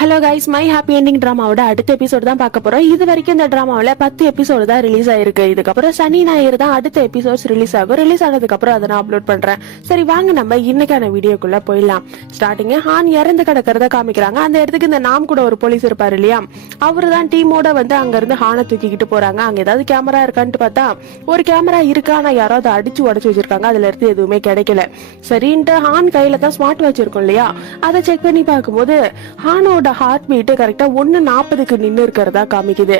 Hello guys, my happy ending டிராமாவோட அடுத்த episode தான் பார்க்க போறோம். இது வரைக்கும் இந்த டிராமாவில் 10 எபிசோடு தான் ரிலீஸ் ஆயிருக்கு. இதுக்கப்புறம் சனி ஞாயிறு தான் அடுத்த எபிசோட்ஸ் ரிலீஸ் ஆகும். ரிலீஸ் ஆனதுக்கு அப்புறம் அதை நான் அப்லோட் பண்றேன். சரி வாங்க நம்ம இன்னைக்கான வீடியோக்குள்ள போயிடலாம். ஸ்டார்டிங் ஹான் இறந்து கிடக்கிறத காமிக்கிறாங்க. அந்த இடத்துக்கு இந்த நாம் கூட ஒரு போலீஸ் இருப்பாரு இல்லையா, அவரு தான் டீமோட வந்து அங்க இருந்து ஹானை தூக்கிக்கிட்டு போறாங்க. அங்க ஏதாவது கேமரா இருக்கான்னு பார்த்தா ஒரு கேமரா இருக்கா, ஆனா யாராவது அடிச்சு உடச்சு வச்சிருக்காங்க. அதுல இருந்து எதுவுமே கிடைக்கல. சரின்ட்டு ஹான் கையில தான் ஸ்மார்ட் வாட்ச் இருக்கும் இல்லையா, அதை செக் பண்ணி பார்க்கும்போது ஹானோட ஹார்ட் பீட் கரெக்டா 1:40க்கு நின்று இருக்கிறதா காமிக்குது.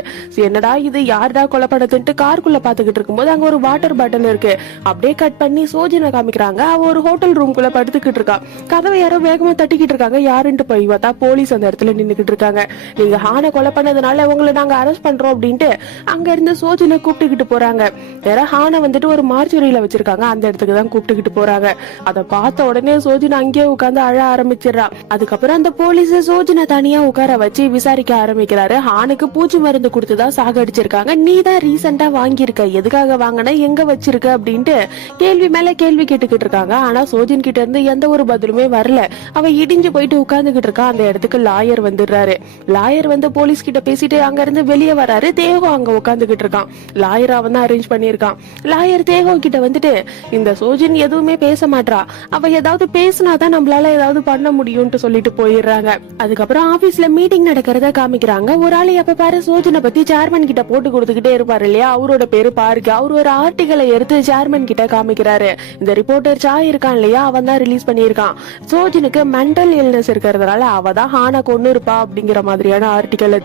என்னடா இது, யாருடா கொலை பண்ணதுன்ட்டு காருக்குள்ள பாத்துக்கிட்டு இருக்கும்போது அங்க ஒரு வாட்டர் பாட்டில் இருக்கு. அப்படியே கட் பண்ணி சோஜனை காமிக்கிறாங்க. அவ ஒரு ஹோட்டல் ரூம்குள்ள படுத்துக்கிட்டு இருக்கா. கதவை யாரோ வேகமா தட்டிக்கிட்டு இருக்காங்க. யாருன்ட்டு போய் பார்த்தா போலீஸ் அந்த இடத்துல நின்னுக்கிட்டு இருக்காங்க. நீங்க ஹானை கொலை பண்ணதுனால உங்களை நாங்க அரெஸ்ட் பண்றோம் அப்படின்ட்டு அங்க இருந்து சோஜனை கூப்பிட்டுக்கிட்டு போறாங்க. வேற ஹானை வந்துட்டு ஒரு மார்ச்சுரியில வச்சிருக்காங்க. அந்த இடத்துக்கு தான் கூப்பிட்டுக்கிட்டு போறாங்க. அதை பார்த்த உடனே சோஜனை அங்கேயே உட்காந்து அழ ஆரம்பிச்சிடறா. அதுக்கப்புறம் அந்த போலீஸ் சோஜனை தனியா உட்கார வச்சு விசாரிக்க ஆரம்பிக்கிறாரு. ஹானுக்கு பூச்சி மருந்து கொடுத்துதான் சாகடிச்சிருக்காங்க. நீ தான் ரீசெண்டா வாங்கியிருக்க, எதுக்காக வாங்கின, எங்க வச்சிருக்க அப்படின்ட்டு கேள்வி மேல கேள்வி கேட்டுக்கிட்டு இருக்காங்க. ஆனா சோஜன் கிட்ட இருந்து எந்த ஒரு பதிலுமே வரல. அவ இடிஞ்சு போயிட்டு உட்கார்ந்துகிட்டு இருக்கா. அந்த இடத்துக்கு லாயர் வந்துடுறாரு. லாயர் வந்து போலீஸ் கிட்ட பேசிட்டு அங்க இருந்து வெளியே வராரு. தேவோ அங்க உட்காந்துகிட்டு இருக்கான். லாயர் அவன் தான் அரேஞ்ச் பண்ணிருக்கான். லாயர் தேவோ கிட்ட வந்துட்டு இந்த சோஜன் எதுவுமே பேச மாட்டா, அவ ஏதாவது பேசினாதான் நம்மளால ஏதாவது பண்ண முடியும்னு சொல்லிட்டு போயிடுறாங்க. அதுக்கப்புறம் ஆபீஸ்ல மீட்டிங் நடக்கிறத காமிக்கிறாங்க. ஒரு ஆளு எப்ப பாரு சோஜனை பத்தி சேர்மன் கிட்ட போட்டு கொடுத்துக்கிட்டே இருப்பாரு இல்லையா, அவரோட பேரு பாருக்கு. அவரு ஒரு ஆர்டிகலை எடுத்து சேர்மன் கிட்ட காமிக்கிறாரு. இந்த ரிப்போர்ட்டர் சாய் இருக்கான் இல்லையா, அவன் தான் ரிலீஸ் பண்ணிருக்கான். சோஜனுக்கு மென்டல் இல்னஸ் இருக்கிறதுனால அவ தான் ஹானை கொண்டு இருப்பா அப்படிங்கிற மாதிரியான ஆர்டிகல்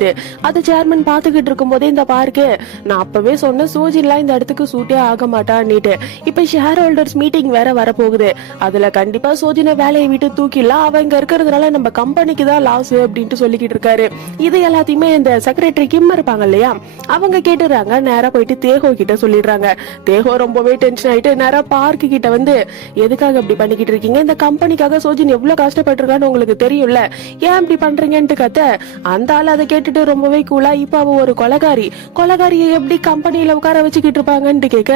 அது சேர்மன் பாத்துக்கிட்டு இருக்கும் போதே இந்த பார்க்கு, நான் அப்பவே சொன்ன சோஜின்லாம் இந்த இடத்துக்கு சூட்டே ஆக மாட்டான்னுட்டு. இப்ப ஷேர் ஹோல்டர்ஸ் மீட்டிங் வேற வரப்போகுது. அதுல கண்டிப்பா சோஜனை வேலையை விட்டு தூக்கிடலாம், அவங்க இருக்கிறதுனால நம்ம கம்பெனிக்கு தான் லாஸ் அப்படின்ட்டு சொல்லிக்கிட்டு இருக்காரு. இது எல்லாத்தையுமே இந்த செக்ரட்டரி கிம் இருப்பாங்க இல்லையா, அவங்க கேட்டுறாங்க. நேரா போயிட்டு தேகோ கிட்ட சொல்லிடுறாங்க. தேகோ ரொம்பவே டென்ஷன் ஆயிட்டு நேரா பார்க்கு கிட்ட வந்து, எதுக்காக இப்படி பண்ணிக்கிட்டு இருக்கீங்க, இந்த கம்பெனிக்காக சோஜன் எவ்வளவு கஷ்டப்பட்டிருக்கான்னு உங்களுக்கு தெரியும்ல, ஏன் இப்படி பண்றீங்கன்ட்டு கத்த. அந்த ஆள் அதை கேட்டுட்டு ரொம்பவே கூலா, இப்ப அவ ஒரு கொலைகாரியை எப்படி கம்பெனியில உட்கார வச்சுக்கிட்டு இருப்பாங்கன்னு கேட்க,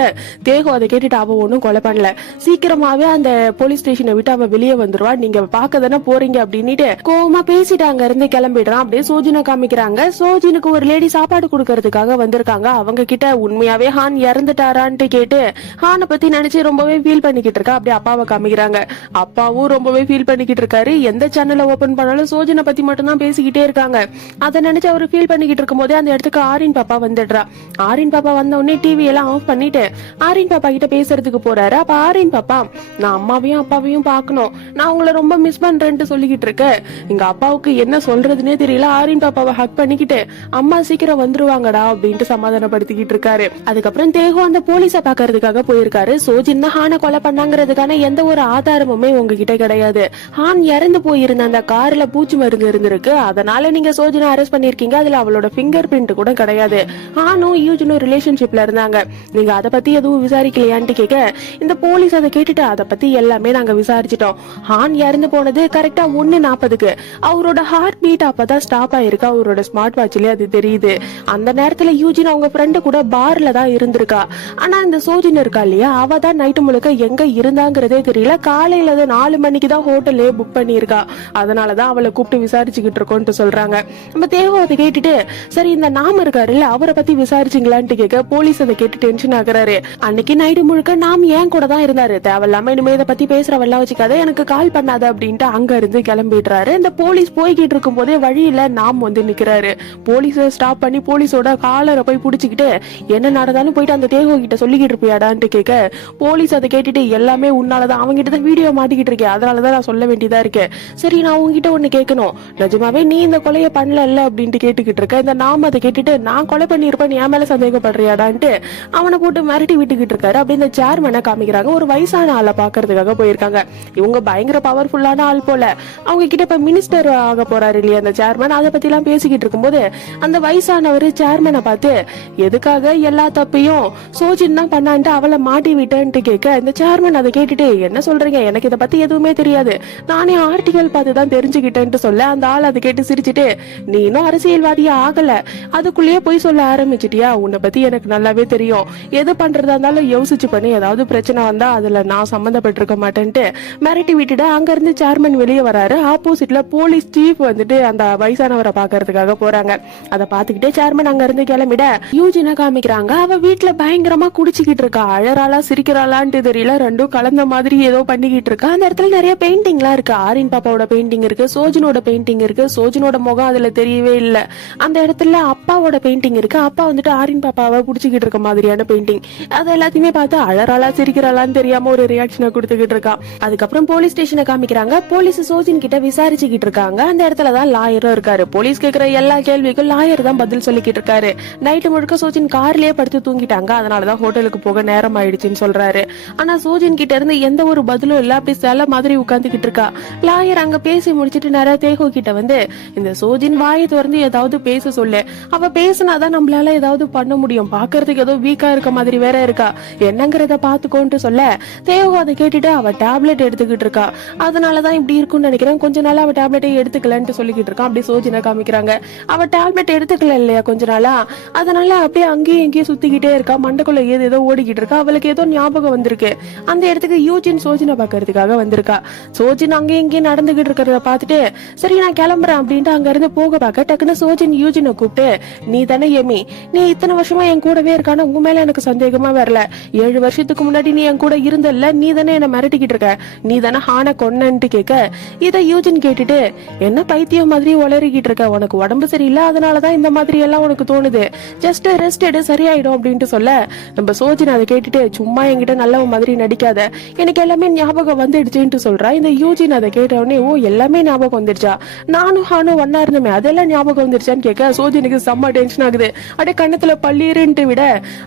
தேகோ அதை கேட்டுட்டு அவ ஒன்னும் கொலை பண்ணல, சீக்கிரமாவே அந்த போலீஸ் ஸ்டேஷனை விட்டு அவ வெளியே வந்துருவா, நீங்க பாக்க தானே போறீங்க அப்படின்னுட்டு கோவமா பேசிட்டு அங்க இருந்து கிளம்பிடுறான். அப்படியே சோஜனை காமிக்கிறாங்க. சோஜனுக்கு ஒரு லேடி சாப்பாடு கொடுக்கறதுக்காக வந்திருக்காங்க. அவங்க கிட்ட உண்மையாவே ஹான் இறந்துட்டாரான்ட்டு கேட்டு ஹானை பத்தி நினைச்சு ரொம்பவே ஃபீல் பண்ணிக்கிட்டு இருக்கா. அப்படியே அப்பாவை காமிக்கிறாங்க. அப்பாவும் ரொம்பவே ஃபீல் பண்ணிக்கிட்டு இருக்காரு. எந்த சேனலை ஓபன் பண்ணாலும் சோஜனை பத்தி மட்டும் தான் பேசிக்கிட்டே இருக்காங்க. அதை நினைச்சு அவரு ஃபீல் பண்ணிக்கிட்டு இருக்கும் போதே அந்த இடத்துக்கு ஆரின் பாப்பா வந்துடுறா. ஆரின் பாப்பா வந்த உடனே டிவி எல்லாம் ஆஃப் பண்ணிட்டு ஆரின் பாப்பா கிட்ட பேசுறதுக்கு போறாரு. அப்ப ஆரின் பாப்பா, நான் அம்மாவையும் அப்பாவையும் பாக்கணும், நான் உங்களை ரொம்ப மிஸ் பண்றேன்ட்டு சொல்லிக்கிட்டு இருக்கேன். எங்க அப்பாவுக்கு என்ன சொல்றதுன்னே தெரியல. ஆரின் பாப்பாவை ஹக் பண்ணிக்கிட்டு அம்மா சீக்கிரம் வந்துருவாங்கடா அப்படின்ட்டு சமாதானப்படுத்திக்கிட்டு இருக்காரு. அதுக்கப்புறம் தேகோ அந்த போலீஸ பாக்குறதுக்காக போயிருக்காரு. சோஜின் தான் ஹானை கொலை பண்ணாங்கிறதுக்கான எந்த ஒரு ஆதாரமுமே உங்ககிட்ட கிடையாது. ஹான் இறந்து போயிருந்த அந்த கார்ல பூச்சி மருந்து இருந்திருக்கு, அதனால நீங்க சோஜனை அரெஸ்ட் பண்ணிருக்கீங்க. அதுல அவளோட பிங்கர் பிரிண்ட் கூட கிடையாது. ஹானும் யூஜனும் ரிலேஷன்ஷிப்ல இருந்தாங்க, நீங்க அதை பத்தி எதுவும் விசாரிக்கலையான்ட்டு கேட்க, இந்த போலீஸ் அதை கேட்டுட்டு அதை பத்தி எல்லாமே நாங்க விசாரிச்சிட்டோம். ஹான் இறந்து போனது கரெக்டா 1:40க்கு. அவரோட ஹார்ட் பீட் அப்பதான் ஸ்டாப் ஆயிருக்கு. அவரோட ஸ்மார்ட் வாட்ச்லயே அது தெரியுது. அந்த நேரத்துல யூஜின் அவங்க ஃப்ரெண்டு கூட பார்ல தான் இருந்திருக்கா. ஆனா இந்த சோஜின் இருக்கா இல்லையா, அவ தான் நைட்டு முழுக்க எங்க இருந்தாங்கிறதே தெரியல. காலையில 4 மணிக்கு தான் ஹோட்டல்லே புக் பண்ணிருக்கா. அதனாலதான் அவளை கூப்பிட்டு விசாரிச்சுக்கிட்டு இருக்கோம்னு சொல்றாங்க. நம்ம தேவோ அதை கேட்டுட்டு, சரி இந்த நாம இருக்காரு இல்ல, அவரை பத்தி விசாரிச்சிங்களான்ட்டு கேட்க, போலீஸ் அதை கேட்டு டென்ஷன் ஆகுறாரு. அன்னைக்கு நைட்டு முழுக்க நாம் ஏன் கூட தான் இருந்தாரு, தேவையில்லாம இனிமே இதை பத்தி பேசுறவெல்லாம் வச்சுக்காத, எனக்கு கால் பண்ணாத அப்படின்ட்டு அங்க இருந்து கிளம்பிடுறாரு. இந்த போலீஸ் போய்கிட்டு இருக்கும் போதே வழியில நாம் வந்து நிக்கிறாரு. போலீஸ ஸ்டாப் பண்ணி போலீஸோட காலரை போய் புடிச்சுக்கிட்டு, என்ன நடந்தாலும் போயிட்டு அந்த தேகோ கிட்ட சொல்லிக்கிட்டு இருப்பியாடான்ட்டு கேட்க, போலீஸ் அதை கேட்டுட்டு, எல்லாமே உன்னாலதான், அவங்க கிட்ட தான் வீடியோ மாட்டிக்கிட்டு இருக்கேன், அதனாலதான் நான் சொல்ல வேண்டியதா இருக்கேன். சரி நான் உங்ககிட்ட ஒண்ணு கேட்கணும், நிஜமாவே நீ இந்த கொலையை பண்ணல அப்படின்ட்டு கேட்டுக்கிட்டு இருக்க. இந்த நாம அதை கேட்டுட்டு, நான் கொலை பண்ணிருப்பேன், என் மேல சந்தேகப்படுறியாடான்ட்டு அவனை போட்டு மிரட்டி விட்டுக்கிட்டு இருக்காரு. அப்படி இந்த சேர்மனை காமிக்கிறாங்க. ஒரு வயசான ஆளை பாக்குறதுக்காக போயிருக்காங்க. இவங்க பயங்கர பவர்ஃபுல்லான ஆள் போல. அவங்க கிட்ட இப்ப மினிஸ்டர் ஆக போறாரு இல்லையா அந்த சேர்மன், அதை பத்தி எல்லாம் பேசிக்கிட்டு இருக்கும்போது அந்த வயசானவர் சேர்மனை பார்த்து, எதுக்காக எல்லா தப்பையும் சோஜின் தான் பண்ணான்ட்டு அவளை மாட்டி விட்டேன்ட்டு கேட்க, இந்த சேர்மன் அதை கேட்டுட்டு, என்ன சொல்றீங்க, எனக்கு இதை பத்தி எதுவுமே தெரியாது, நானே ஆர்டிகல் பார்த்து தான் தெரிஞ்சுக்கிட்டேன்ட்டு சொல்ல, அந்த ஆள் அதை கேட்டு சிரிச்சுட்டு, நீ இன்னும் அரசியல்வாதியா ஆகல, அதுக்குள்ளேயே போய் சொல்ல ஆரம்பிச்சிட்டியா, உன்னை பத்தி எனக்கு நல்லாவே தெரியும், எது பண்றதா இருந்தாலும் யோசிச்சு பண்ணி, ஏதாவது பிரச்சனை வந்தா அதுல நான் சம்பந்தப்பட்டிருக்க மாட்டேன்ட்டு மிரட்டி விட்டுட்டு அங்க இருந்து சேர்மன் வெளியே வராரு. ஆப்போசிட்ல போலீஸ் சீஃப் வந்துட்டு அந்த வயசானவரை பாக்குறதுக்காக போறாங்க. அதை பாத்துக்கிட்டே சேர்மன் அங்க இருந்து கிளம்பிட யூஜினை காமிக்கிறாங்க. அவ வீட்டுல பயங்கரமா குடிச்சுக்கிட்டு இருக்கா. அழறாளா சிரிக்கிறாளான்ட்டு தெரியல, ரெண்டும் கலந்த மாதிரி ஏதோ பண்ணிக்கிட்டு இருக்கா. அந்த இடத்துல நிறைய பெயிண்டிங் எல்லாம் இருக்கு. ஆரின் பாப்பாவோட பெயிண்டிங் இருக்கு, சோஜனோட பெயிண்டிங் இருக்கு. சோஜனோட முகம் அதுல தெரியவே இல்ல. அந்த இடத்துல அப்பாவோட பெயிண்டிங் இருக்கு. அப்பா வந்துட்டு ஆரின் பாப்பாவை புடிச்சுக்கிட்டு இருக்க மாதிரியான பெயிண்டிங். அது எல்லாத்தையுமே பார்த்து அழறாளா சிரிக்கிறாளான்னு தெரியாம ஒரு ரியாக்ஷனை கொடுத்துக்கிட்டு இருக்கா. அதுக்கப்புறம் போலீஸ் ஸ்டேஷனை காமிக்கிறாங்க. போலீஸ் சோஜன் கிட்ட விசாரிச்சுக்கிட்டு இருக்காங்க. அந்த இடத்துலதான் லாயரும் இருக்காரு. போலீஸ் கேக்குற எல்லா கேள்விக்கும் லாயர் தான் பதில் சொல்லிக்கிட்டு இருக்காரு. நைட்டு முழுக்க சோஜன் கார்லயே படுத்து தூங்கிட்டாங்க. அதனாலதான் ஹோட்டலுக்கு போக நேரம் ஆயிடுச்சுன்னு சொல்றாரு. ஆனா சோஜன் கிட்ட இருந்து எந்த ஒரு பதிலும் இல்ல. அப்படி சில மாதிரி உட்காந்துக்கிட்டு இருக்கா. லாயர் அங்க பேசி முடிச்சிட்டு நேரா தேகோ கிட்ட வந்து, இந்த சோஜின் வாயை திறந்து ஏதாவது பேச சொல்லு, அவ பேசினாதான் நம்மளால ஏதாவது பண்ண முடியும், பாக்குறதுக்கு ஏதோ வீக்கா இருக்க மாதிரி வேற இருக்கா, என்னங்கறத பாத்துக்கோன்ட்டு சொல்ல, தேகோ அதை கேட்டுட்டு அவ டேப்லெட் எடுத்துக்கிட்டு இருக்கா. அதனாலதான் இப்படி இருக்கும்னு நினைக்கிறேன், கொஞ்ச நாளா அவ டேப்லெட்டை எடுத்துக்கலன்ட்டு சொல்லிக்கிட்டு இருக்கான். அப்படி சோஜினை காமிக்கிறாங்க. அவ டேப்லெட் எடுத்துக்கல இல்லையா கொஞ்ச நாளா, அதனால அப்படியே அங்கேயும் இங்கேயும் சுத்திக்கிட்டே இருக்கா. மண்டக்குள்ள ஏதோ ஓடிக்கிட்டு இருக்கா. அவளுக்கு ஏதோ ஞாபகம் வந்திருக்கு. அந்த இடத்துக்கு யூஜின் சோஜினை பாக்குறதுக்காக வந்திருக்கா. சோஜின் அங்கே இங்கே நடந்துகிட்டு இருக்கிறத பாத்துட்டு, சரி நான் கிளம்புறேன் அப்படின்ட்டு அங்க இருந்து போக பார்க்க டக்குன்னு சோஜின் யூஜினை கூப்பிட்டு, நீ தானே எமி, நீ இத்தனை வருஷமா என் கூடவே இருக்கான, உன் மேல எனக்கு சந்தேகமா வரல. 7 வருஷத்துக்கு முன்னாடி நீ என் கூட இருந்தல்ல, நீ தானே என்ன மிரட்டிக்கிட்டு இருக்க, நீ தானே ஹான கொன்னன்ட்டு கேட்க, இதை யூஜின் கேட்டுட்டு, என்ன பைத்தியம் மாதிரி உளறிக்கிட்டு இருக்க, உனக்கு உடம்பு சரியில்லை அதனாலதான் இந்த மாதிரி எல்லாம் உனக்கு தோணுது, ஜஸ்ட் ரெஸ்ட் எடு சரியாயிடும் அப்படின்ட்டு சொல்ல, நம்ம சோஜின் அதை கேட்டுட்டு, சும்மா என்கிட்ட நல்லவ மாதிரி நடிக்காத, எனக்கு எல்லாமே ஞாபகம் வந்துடுச்சுன்னு சொல்றா. இந்த யூஜின் அதை கேட்டவுடனே, ஓ எல்லாமே ஞாபகம் வந்துருச்சா, நானும் ஹானும் ஒன்னா இருந்தமே அதெல்லாம் ஞாபகம் வந்துருச்சான்னு கேட்க சோஜினுக்கு செம்ம டென்ஷன் ஆகுது. அப்படியே கண்ணத்துல பள்ளீருன்ட்டு விட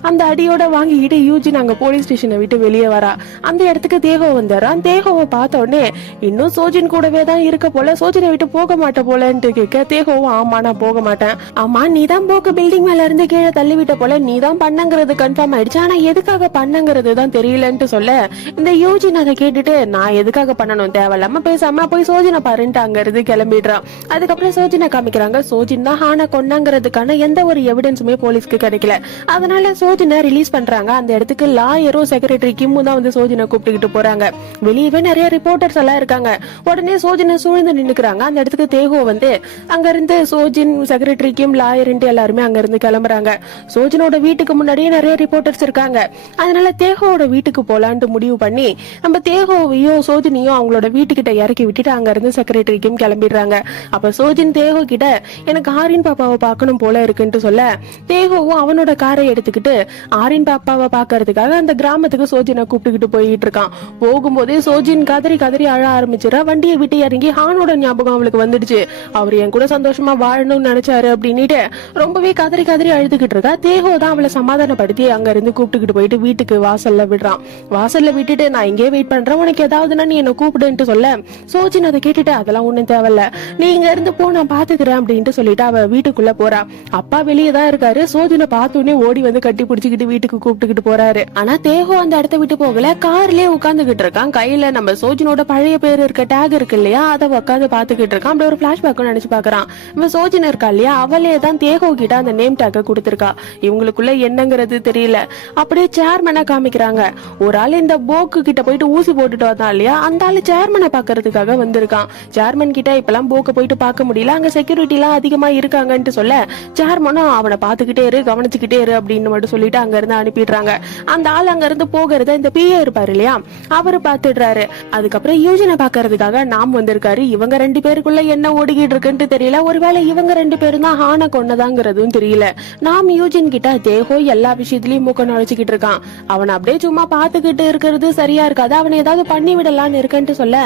அந்த அடியோட வாங்கிக்கிட்டு யூஜின் அங்க போலீஸ் ஸ்டேஷனை விட்டு வெளியே வரா. அந்த இடத்துக்கு தேகோ வந்துடுறான். தேகோவை பார்த்த உடனே, இன்னும் சோஜின் கூடவே தான் இருக்க போல, சோஜினை விட்டு போக மாட்ட போலன்ட்டு கேட்க தேகோவும், ஆமா நான் போக மாட்டேன், ஆமா நீ தான் போக்கு பில்டிங் மேல இருந்து கீழே தள்ளி விட்ட போல, நீ தான் பண்ணங்கிறது கன்ஃபார்ம் ஆயிடுச்சு, ஆனா எதுக்காக பண்ணங்கிறது தான் தெரியலன்ட்டு சொல்ல, இந்த யூஜின் அதை கேட்டுட்டு, நான் எதுக்காக பண்ணணும், தேவையில்லாம பேசாம போய் சோஜினை பாருன்ட்டு அங்க இருந்து கிளம்பிடுறான். அதுக்கப்புறம் சோஜினை காமிக்கிறாங்க. சோஜின் தான் ஹான கொன்னாங்கிறதுக்கான எந்த ஒரு எவிடன்ஸுமே போலீஸ்க்கு கிடைக்கல. அதனால சோஜினை ரிலீஸ் பண்றாங்க. அந்த இடத்துக்கு லாயரும் செக்ரட்டரி கிம்மும் தான் வந்து சோஜினை கூப்பிட்டுக்கிட்டு போறாங்க. வெளியவே நிறைய ரிப்போர்ட்டர்ஸ் எல்லாம் இருக்காங்க. உடனே சோஜினை சூழ்ந்து நின்னுக்கிறாங்க. அந்த இடத்துக்கு தேகோ வந்து அங்க இருந்து சோஜின் செக்ரட்டரி கிம் லாயர்ன்ட்டு எல்லாருமே அங்க இருந்து கிளம்புறாங்க. சோஜினோட வீட்டுக்கு முன்னாடியே நிறைய ரிப்போர்ட்டர்ஸ் இருக்காங்க. அதனால தேகோவோட வீட்டுக்கு போலான்ட்டு முடிவு பண்ணி நம்ம தேகோவையும் சோஜினையும் அவங்களோட வீட்டுக்கிட்ட இறக்கி விட்டுட்டு அங்க இருந்து செக்ரட்டரி கிம் கிளம்பிடுறாங்க. அப்ப சோஜின் தேகோ கிட்ட, எனக்கு ஆரின் பாப்பாவை பார்க்கணும் போல இருக்குன்னு சொல்ல, தேகோவும் அவனோட காரை எடுத்துக்கிட்டு ஆரின் பாப்பாவை பாக்குறதுக்காக அந்த கிராமத்துக்கு சோஜினை கூப்பிட்டுக்கிட்டு போயிட்டு இருக்கான். போகும்போதே சோஜின் கதறி கதறி அழ ஆரம்பிச்சிடா. வண்டியை விட்டு இறங்கி ஹானோட ஞாபகம் அவளுக்கு வந்துடுச்சு. அவர் என் கூட சந்தோஷமா வாழணும்னு நினைச்சாரு அப்படின்னுட்டு ரொம்பவே கதறி கதறி அழுதுகிட்டு இருக்கா. தேகோ தான் அவளை சமாதானப்படுத்தி அங்க இருந்து கூப்பிட்டுக்கிட்டு போயிட்டு வீட்டுக்கு வாசல்ல விடுறான். வாசல்ல விட்டுட்டு, நான் இங்கே வெயிட் பண்றேன், உனக்கு ஏதாவதுன்னா நீ என்ன கூப்பிடுன்ட்டு சொல்ல, சோஜின் அதை கேட்டுட்டு, அதெல்லாம் ஒண்ணும் தேவையில்ல, நீ இங்க இருந்து போ நான் பாத்துக்கிறேன் அப்படின்ட்டு சொல்லிட்டு அவ வீட்டுக்குள்ள போறா. அப்பா வெளியே தான் இருக்காரு. சோஜினை பார்த்தோன்னே ஓடி வந்து கட்டி பிடிச்சிக்கிட்டு வீட்டுக்கு கூப்பிட்டுக்கிட்டு போறாரு. ஆனா தேகோ அந்த இடத்த விட்டு போகல, கார்லயே உட்காந்துகிட்டு இருக்கான். கையில நம்ம சோஜினோட பழைய பேர் இருக்க டேக் இருக்கு இல்லையா, அதை உட்காந்து பாத்துக்கிட்டு இருக்கான். அப்படி ஒரு பிளாஷ்பேக் நினைச்சு பாக்குறான். இவன் சோஜின் இருக்கா இல்லையா, அவளே தான் தேகோ கிட்ட அந்த நேம் டேக்க கொடுத்திருக்கா. இவங்களுக்குள்ள என்னங்கிறது தெரியல. அப்படியே சேர்மனை காமிக்கிறாங்க. ஒரு ஆள் இந்த போக்கு கிட்ட போயிட்டு ஊசி போட்டுட்டு வந்தான் இல்லையா, அந்த ஆளு சேர்மனை பாக்குறதுக்காக வந்திருக்கான். சேர்மன் கிட்ட இப்பெல்லாம் போக்க போயிட்டு பார்க்க முடியல, அங்க செக்யூரிட்டி எல்லாம் அதிகமா இருக்காங்கன்னு சொல்ல, சேர்மனும் அவனை பாத்துக்கிட்டே இரு கவனிச்சுக்கிட்டே இரு அப்படின்னு மட்டும் சொல்லிட்டு அங்க இருந்து அனுப்பிடுறாங்க. அந்த ஆள் அங்க இருந்து போகிறத இந்த பிஏ இருப்பாரு இல்லையா, அவரு பாத்துடுறாரு. அதுக்கப்புறம் யூஜினை பாக்குறதுக்காக நாம் வந்திருக்காரு. இவங்க 2 பேருக்குள்ள என்ன ஓடிக்கிட்டு இருக்குன்னு தெரியல. ஒருவேளை இவங்க 2 பேரும் தான் ஹான கொன்னதாங்கிறதும் தெரியல. நாம் யூஜின் கிட்ட, தேகோ எல்லா விஷயத்திலயும் மூக்க நுழைச்சுக்கிட்டு இருக்கான், அவனை அப்படியே சும்மா பாத்துக்கிட்டு இருக்கிறது சரியா இருக்காது, அவனை ஏதாவது பண்ணி விடலான்னு இருக்குன்னு சொல்ல,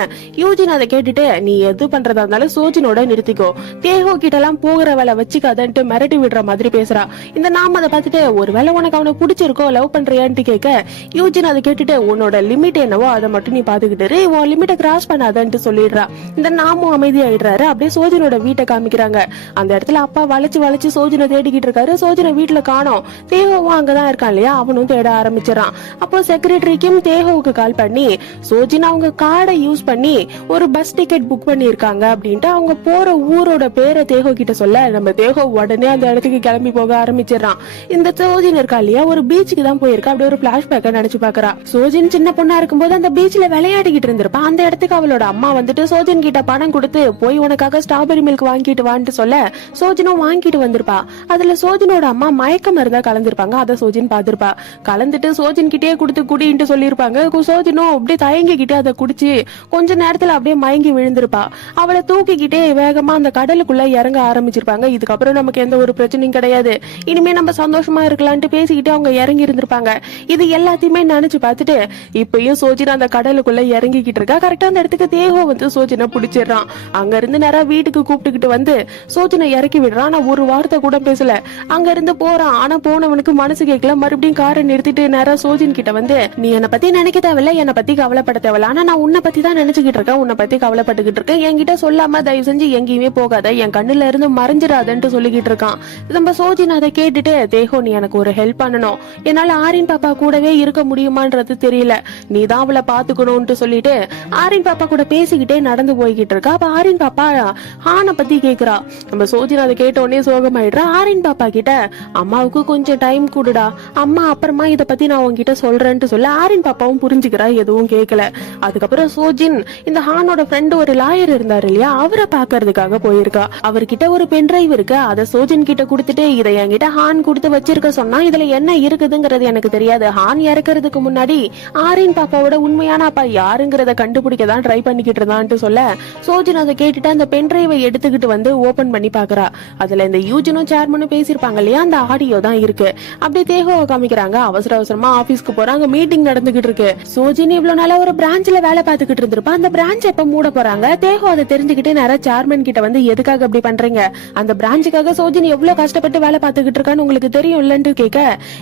யூஜின் அதை கேட்டுட்டு, நீ எது பண்றதா இருந்தாலும் சோஜினோட நிறுத்திக்கோ, தேகோ கிட்ட எல்லாம் போகிற வேலை வச்சுக்காதன்ட்டு மிரட்டி விடுற மாதிரி பேசுறா. இந்த நாம அதை பார்த்துட்டு, ஒருவேளை உனக்கு அவனை பிடிச்சிருக்கோ லவ் பண்றியான்ட்டு கேட்க, யூஜின் அதை கேட்டுட்டு, உன்னோட லிமிட் என்னவோ அதை மட்டும் நீ பாத்துக்கிட்டு உன் லிமிட்டை கிராஸ் பண்ணாதன்ட்டு சொல்லிடுறா. இந்த நாமும் அமைதியாயிடுறாரு. அப்படியே சோஜினோட வீட்டை காமிக்கிறாங்க. அந்த இடத்துல அப்பா வளைச்சு வளைச்சு சோஜினை தேடிக்கிட்டு இருக்காரு. சோஜினை வீட்டுல காணோம். தேகோவும் அங்கதான் இருக்கான் இல்லையா, அவனும் தேட ஆரம்பிச்சிடறான். அப்போ செக்ரட்டரிக்கும் தேகோவுக்கு கால் பண்ணி, சோஜின் அவங்க கார்டை யூஸ் பண்ணி ஒரு பஸ் டிக்கெட் புக் பண்ணிருக்காங்க அப்படின்ட்டு அவங்க போற ஊரோட பேரை தேகோ கிட்ட சொல்ல, நம்ம தேகோ உடனே அந்த இடத்துக்கு கிளம்பி போக ஆரம்பிச்சிடறான். இந்த சோஜின் இருக்கா இல்லையா, ஒரு பீச்சுக்கு தான் போயிருக்கா. அப்படி ஒரு பிளாஷ்பேக்க நினைச்சு பாக்குறா. சோஜின் சின்ன பொண்ணா இருக்கும்போது அந்த பீச்ல விளையாடிக்கிட்டு இருந்திருப்பா. அந்த இடத்துக்கு அவளோட அம்மா வந்துட்டு சோஜின் கிட்ட பணம் கொடுத்து, போய் உனக்காக ஸ்ட்ராபெரி மில்க் வாங்கிட்டு வான்னு சொல்ல சோஜனும் வாங்கிட்டு வந்திருப்பா. அதுல சோஜனோட அம்மா மயக்க மருந்தா கலந்துருப்பாங்க. அதை சோஜன் பாத்திருப்பா. கலந்துட்டு சோஜன் கிட்டே கொடுத்து குடின்ட்டு சொல்லிருப்பாங்க. சோஜனும் அப்படியே தயங்கிக்கிட்டு அதை குடிச்சு கொஞ்ச நேரத்துல அப்படியே மயங்கி விழுந்திருப்பா. அவளை தூக்கிக்கிட்டே வேகமா அந்த கடலுக்குள்ள இறங்க ஆரம்பிச்சிருப்பாங்க. இதுக்கப்புறம் நமக்கு எந்த ஒரு பிரச்சனையும் கிடையாது, இனிமே நம்ம சந்தோஷமா இருக்கலாம்னு பேசிக்கிட்டு அவங்க இறங்கி இருந்திருப்பாங்க. இது எல்லாத்தையுமே நினைச்சு பார்த்துட்டு இப்பயும் சோஜன் அந்த கடலுக்குள்ள இறங்கிக்கிட்டு இருக்கா. கரெக்டா அந்த இடத்துக்கு தேகோ வந்து சோஜனை பிடிச்சிடுறான். அங்க இருந்து நேரா வீட்டுக்கு கூப்பிட்டுக்கிட்டு வந்து சோஜனை இறக்கி விடுறான். ஆனா ஒரு வார்த்தை கூட பேசல. அங்க இருந்து போறான். ஆனா போனவனுக்கு மனசு கேட்கல. மறுபடியும் காரை நிறுத்திட்டு நேரா சோஜன் கிட்ட வந்து, நீ என்னை பத்தி நினைக்க தேவையில்ல, என்னை பத்தி கவலைப்பட தேவையில்ல, ஆனா நான் உன்னை பத்தி தான் நினைச்சுக்கிட்டு இருக்கேன், உன்னை பத்தி கவலைப்பட்டுக்கிட்டு இருக்கேன், என்கிட்ட சொல்லாம தயவு செஞ்சு எங்கேயுமே போகாத, என் கண்ணுல இருந்து மறைஞ்சிடாதன்ட்டு சொல்லிக்கிட்டு இருக்கான். நம்ம சோஜன் அதை கேட்டுட்டு, தேகோ நீ எனக்கு ஒரு ஹெல்ப் பண்ணணும், என்னால ஆரின் பாப்பா கூடவே இருக்க முடியுமான்றது தெரியல, நீ தான் அவளை பாத்துக்கணும்னு சொல்லிட்டு ஆரின் பாப்பா கூட பேசிக்கிட்டே நடந்து போய்கிட்டு இருக்கா. அப்ப ஆரின் பாப்பா ஹானை பத்தி கேக்குறா. நம்ம சோஜன் அதை கேட்ட உடனே சோகமாயிடுறா. ஆரின் பாப்பா கிட்ட, அம்மாவுக்கு கொஞ்சம் டைம் கொடுடா, அம்மா அப்புறமா இத பத்தி நான் உங்ககிட்ட சொல்றேன்னு சொல்ல ஆரின் பாப்பாவும் புரிஞ்சுக்கிறா, எதுவும் கேட்கல. அதுக்கப்புறம் சோஜின் இந்த ஹானோட ஃப்ரெண்ட் ஒரு லாயர் இருந்தாரு இல்லையா, அவரை பாக்குறதுக்காக போயிருக்கா. அவர்கிட்ட ஒரு பென் டிரைவ் இருக்கு, அதை சோஜின் கிட்ட கொடுத்துட்டு இதை என்கிட்ட ஹான் கொடுத்து வச்சிருக்க சொன்னா இதுல என்ன இருக்குதுங்கிறது எனக்கு தெரியாது, ஹான் இறக்குறதுக்கு முன்னாடி ஆரின் பாப்பாவோட உண்மையான அப்பா யாருங்கிறத கண்டுபிடிக்க தான் ட்ரை பண்ணிக்கிட்டு இருந்தான்ட்டு சொல்ல சோஜின் அதை கேட்டுட்டு அந்த பென் டிரைவை எடுத்துக்கிட்டு வந்து ஓபன் பண்ணி பாக்குறா. அதுல இந்த யூஜனும் சேர்மனும் பேசிருப்பாங்க இல்லையா, அந்த ஆடியோ தான் இருக்கு. அப்படியே தேகோவை காமிக்கிறாங்க. அவசர அவசரமா ஆபீஸ்க்கு போறாங்க. மீட்டிங் நடந்துகிட்டு இருக்கு. சோஜின் இவ்வளவு நாளா ஒரு பிரான்ச்ல வேலை பார்த்துக்கிட்டு இருந்திருப்பா. அந்த பிரான்ச் எப்ப மூட போறாங்க, தேகோ அதை தெரிஞ்சுக்கிட்டு நேரா சேர்மன் கிட்ட வந்து, எதுக்காக அப்படி பண்றீங்க, அந்த பிரான்ச்சுக்காக சோஜின் எவ்வளவு கஷ்டப்பட்டு வேலை பார்த்துக்கிட்டு இருக்கான்னு உங்களுக்கு தெரியும் இல்லன்னு கேட்க,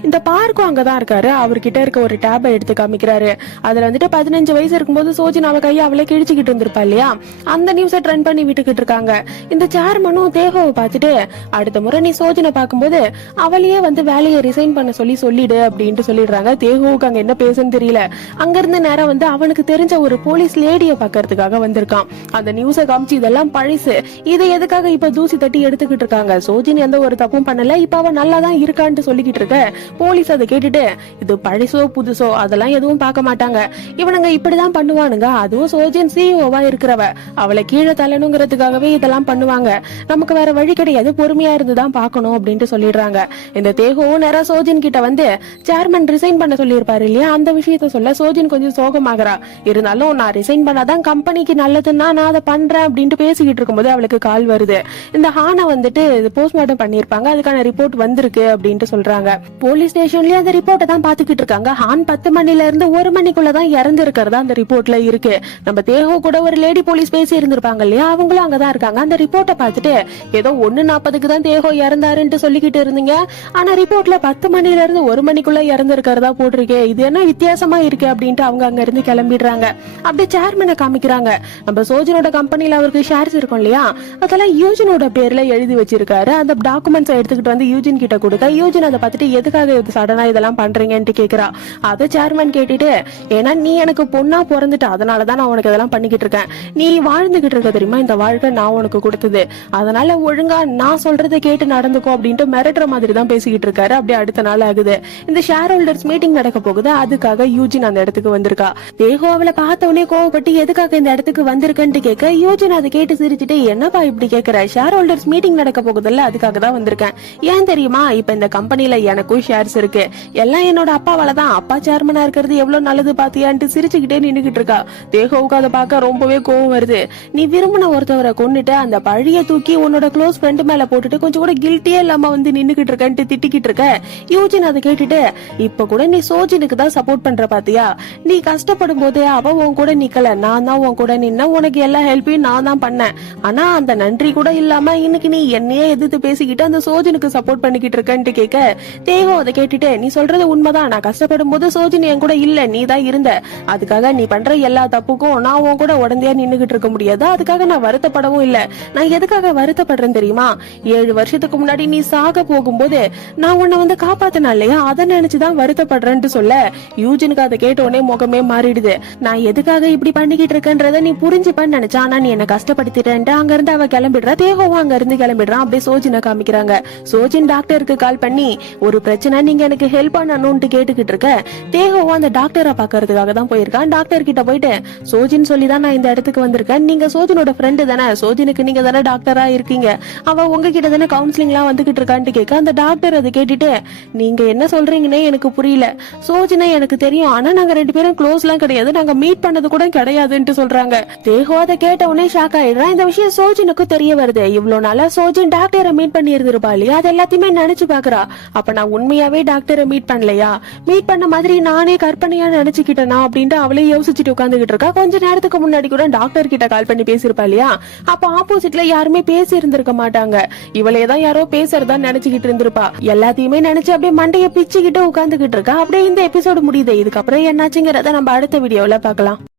இந்த பார்க்கும் அங்கதான் இருக்காரு. அவர்கிட்ட இருக்க ஒரு டேபை எடுத்து காமிக்கிறாரு. அதுல வந்துட்டு 15 வயசு இருக்கும்போது சோஜின் அவ கையை அவளே கிழிச்சுக்கிட்டு இருந்திருப்பா இல்லையா, அந்த நியூஸை ட்ரெண்ட் பண்ணி விட்டுக்கிட்டு இருக்காங்க. இந்த சேர்மனும் தேகோவை பார்த்துட்டு, அடுத்த முறை நீ சோஜனை பார்க்கும்போது அவளையே வந்து வேலையை ரிசைன் பண்ண சொல்லிடு அப்படின்ட்டு சொல்லிடுறாங்க. தேகோவுக்கு அங்க என்ன பேசுன்னு தெரியல. அங்க இருந்து நேரம் வந்து அவனுக்கு தெரிஞ்ச ஒரு போலீஸ் லேடியை பாக்கிறதுக்காக வந்திருக்கான். அந்த நியூஸை காமிச்சு, இதெல்லாம் பழிசு, இதை எதுக்காக இப்ப தூசி தட்டி எடுத்துக்கிட்டு இருக்காங்க, சோஜின் எந்த ஒரு தப்பும் பண்ணல, இப்ப அவ நல்லாதான் இருக்கான்னு சொல்லிக்கிட்டு இருக்க. போலீஸ் அதை கேட்டுட்டு, இது பழிசோ புதுசோ அதெல்லாம் எதுவும் பார்க்க மாட்டாங்க, இவனுங்க இப்படிதான் பண்ணுவானுங்க, அதுவும் சோஜின் சிஇஓவா இருக்கிறவ, அவளை கீழே தள்ளணுங்கிறதுக்காகவே இதெல்லாம் பண்ணுவாங்க, நமக்கு வேற வழி கிடையாது, பொறுமையா இருந்துதான் பாக்கணும் அப்படின்ட்டு சொல்லிடுறாங்க. இந்த தேகோவும் நேரா சோஜின் கிட்ட வந்து சேர்மன் ரிசைன் பண்ண சொல்லியிருப்பாரு இல்லையா, அந்த விஷயத்த சொல்ல சோஜின் கொஞ்சம் சோகமாகறா. இருந்தாலும் நான் ரிசைன் பண்ணாதான் கம்பெனிக்கு நல்லதுன்னா நான் அதை பண்றேன் அப்படின்ட்டு பேசிக்கிட்டு இருக்கும்போது அவளுக்கு கால் வருது. இந்த ஹானை வந்துட்டு போஸ்ட்மார்ட்டம் பண்ணிருப்பாங்க, அதுக்கான ரிப்போர்ட் வந்திருக்கு அப்படின்ட்டு சொல்றாங்க. போலீஸ் ஸ்டேஷன்லயே அந்த ரிப்போர்ட்டை தான் பாத்துக்கிட்டு இருக்காங்க. ஹான் 10 மணில இருந்து 1 மணிக்குள்ளதான் இறந்து இருக்கிறதா அந்த ரிப்போர்ட்ல இருக்கு. நம்ம தேகோ கூட ஒரு லேடி போலீஸ் பேசி இருந்திருப்பாங்க இல்லையா, அவங்களும் அங்கதான் இருக்காங்க. அந்த ரிப்போர்ட்டை பார்த்துட்டு, ஏதோ 1:40க்கு தான் தேகோ இறந்தாருன்ட்டு சொல்லிக்கிட்டு இருந்தீங்க, ஆனா ரிப்போர்ட்ல 10 மணில இருந்து 1 மணிக்குள்ள இறந்து இருக்கிறதா போட்டிருக்கே, இது என்ன வித்தியாசமா இருக்கு அப்படின்ட்டு அவங்க அங்க இருந்து கிளம்பிடுறாங்க. அப்படியே சேர்மனை காமிக்கிறாங்க. நம்ம சோஜனோட கம்பெனில அவருக்கு ஷேர்ஸ் இருக்கும் இல்லையா, அதெல்லாம் யூஜனோட பேர்ல எழுதி வச்சிருக்காரு. அந்த டாக்குமெண்ட்ஸ் எடுத்துக்கிட்டு வந்து யூஜின் கிட்ட கொடுக்க, யூஜின் அதை பார்த்துட்டு எதுக்காக சடனா இதெல்லாம் பண்றீங்கன்னு கேக்குறா. அதை சேர்மன் கேட்டுட்டு, ஏன்னா நீ எனக்கு பொண்ணா பிறந்துட்ட, அதனாலதான் நான் உனக்கு இதெல்லாம் பண்ணிக்கிட்டு இருக்கேன், நீ வாழ்ந்துகிட்டு இருக்க தெரியுமா, இந்த வாழ்க்கை நான் உனக்கு கொடுத்தது, அதனால ஒழுங்கா நான் சொல்றதை கேட்டு நடந்துக்கோ அப்படின்ட்டு மிரட்டுற மாதிரி தான் பேசிக்கிட்டு இருக்காரு. அப்படியே அடுத்த நாள் ஆகுது. இந்த ஷேர் ஹோல்டர்ஸ் மீட்டிங் நடக்க போகுது. அதுக்காக யூஜின் அந்த இடத்துக்கு வந்திருக்கா. தேகோ அவளை பார்த்த உடனே கோவப்பட்டு எதுக்காக இந்த இடத்துக்கு வந்திருக்கன்னு கேட்க, யூஜின் அதை கேட்டு சிரிச்சுட்டு, என்னப்பா இப்படி கேக்குற, ஷேர் ஹோல்டர்ஸ் மீட்டிங் நடக்க போகுதுல்ல, அதுக்காக தான் வந்திருக்கேன், ஏன் தெரியுமா, இப்ப இந்த கம்பெனில எனக்கும் ஷேர்ஸ் இருக்கு, எல்லாம் என்னோட அப்பாவால தான், அப்பா சேர்மனா இருக்கிறது எவ்வளவு நல்லது பாத்தியான்ட்டு சிரிச்சுக்கிட்டே நின்னுகிட்டு இருக்கா. தேகோவுக்கு அதை பார்க்க ரொம்பவே கோவம் வருது. நீ விரும்பின ஒருத்தவரை கொண்டுட்டு அந்த பழிய தூக்கி உன்னோட க்ளோஸ் ஃப்ரெண்ட் மேல போட்டுட்டு கொஞ்சம் கூட கில்ட்டியே இல்லாம வந்து நின்னுகிட்டு இருக்கன்ட்டு திட்டிக்கிட்டு இருக்க. யூஜின் அதை கேட்டுட்டு, இப்ப கூட நீ சோஜினுக்கு தான் சப்போர்ட் பண்ற பாத்தியா, நீ கஷ்டப்படும் போது அவ உன் கூட நிக்கல, நான் தான் உன் கூட நின்ன, உனக்கு எல்லா ஹெல்ப்பையும் நான் தான் பண்ணேன், ஆனா அந்த நன்றி கூட இல்லாம இன்னைக்கு நீ என்னையே எதிர்த்து பேசிக்கிட்டு அந்த சோஜனுக்கு சப்போர்ட் பண்ணிக்கிட்டு இருக்கன்ட்டு கேட்க, தேகோ அதை கேட்டுட்டு, நீ சொல்றது உண்மைதான், நான் கஷ்டப்படும் போது சோஜின் என் கூட இல்ல, நீ தான் இருந்த, அதுக்காக நீ பண்ற எல்லா தப்புக்கும் நான் உன் கூட உடந்தையா நின்னுகிட்டு இருக்க முடியாது, அதுக்காக நான் வருத்தப்படவும் இல்ல, நான் எதுக்காக வருத்தப்படுறேன் தெரியுமா, 7 வருஷத்துக்கு முன்னாடி நீ சாக போகும்போது நான் உன்னை வந்து காப்பாத்தினா இல்லையா, அதை நினைச்சுதான் வருத்தப்படுறேன்னு சொல்ல, யூஜினுக்கு அதை கேட்ட உடனே முகமே மாறிடுது. நான் எதுக்காக இப்படி பண்ணிக்கிட்டு இருக்கேன்றத நீ புரிஞ்சுப்பன்னு நினைச்சா, ஆனா நீ என்ன கஷ்டப்படுத்திட்டேன்ட்டு அங்க இருந்து அவ கிளம்பிடுறா. தேகோவா அங்க இருந்து கிளம்பிடுறான். அப்படியே சோஜினை காமிக்கிறாங்க. சோஜின் டாக்டருக்கு கால் பண்ணி, ஒரு பிரச்சனை, நீங்க எனக்கு ஹெல்ப் பண்ணணும்னு கேட்டுக்கிட்டு இருக்க. தேகோவா அந்த டாக்டரை பாக்குறதுக்காக தான் போயிருக்கான். டாக்டர் கிட்ட போயிட்டு, சோஜின் சொல்லிதான் நான் இந்த இடத்துக்கு வந்திருக்கேன், நீங்க சோஜனோட ஃப்ரெண்டு தானே, சோஜனுக்கு நீங்க தானே டாக்டரா இருக்கீங்க, அவ உங்ககிட்ட தானே கவுன்சிலிங் எல்லாம் வந்துகிட்டு இருக்கான்னு கேட்க அந்த டாக்டர் அதை கேட்டுட்டு, நீங்க என்ன சொல்றீங்கன்னே எனக்கு புரியல, சோஜனை எனக்கு தெரியும், ஆனா நாங்க 2 பேரும் க்ளோஸ் எல்லாம் கிடையாது, நாங்க மீட் பண்ணது கூட கிடையாதுன்னு சொல்றாங்க. தேகோ அதை கேட்ட உடனே ஷாக் ஆயிடுறான். இந்த விஷயம் சோஜனுக்கு தெரிய வருது. இவ்வளவு நாளா சோஜன் டாக்டரை மீட் பண்ணி இருந்திருப்பா இல்லையா, அது எல்லாத்தையுமே நினைச்சு பாக்குறா. அப்ப நான் உண்மையாவே டாக்டரை மீட் பண்ணலையா, மீட் பண்ண மாதிரி நானே கற்பனையா நினைச்சுக்கிட்டேனா அப்படின்ட்டு அவளே யோசிச்சுட்டு உட்காந்துக்கிட்டு இருக்கா. கொஞ்ச நேரத்துக்கு முன்னாடி கூட டாக்டர் கிட்ட கால் பண்ணி பேசிருப்பா இல்லையா, அப்ப ஆப்போசிட்ல யாருமே பேசி இருந்திருக்க மாட்டாங்க, இவளேதான் யாரோ பேசுறதா நினைச்சுக்கிட்டு இருந்திருப்பா. எல்லாத்தையுமே நினைச்சு அப்படியே மண்டைய பிச்சுக்கிட்டு உட்காந்துக்கிட்டு இருக்கா. அப்படியே இந்த எபிசோடு முடியுது. இதுக்கப்புறம் என்னாச்சுங்கிறத நம்ம அடுத்த வீடியோல பார்க்கலாம்.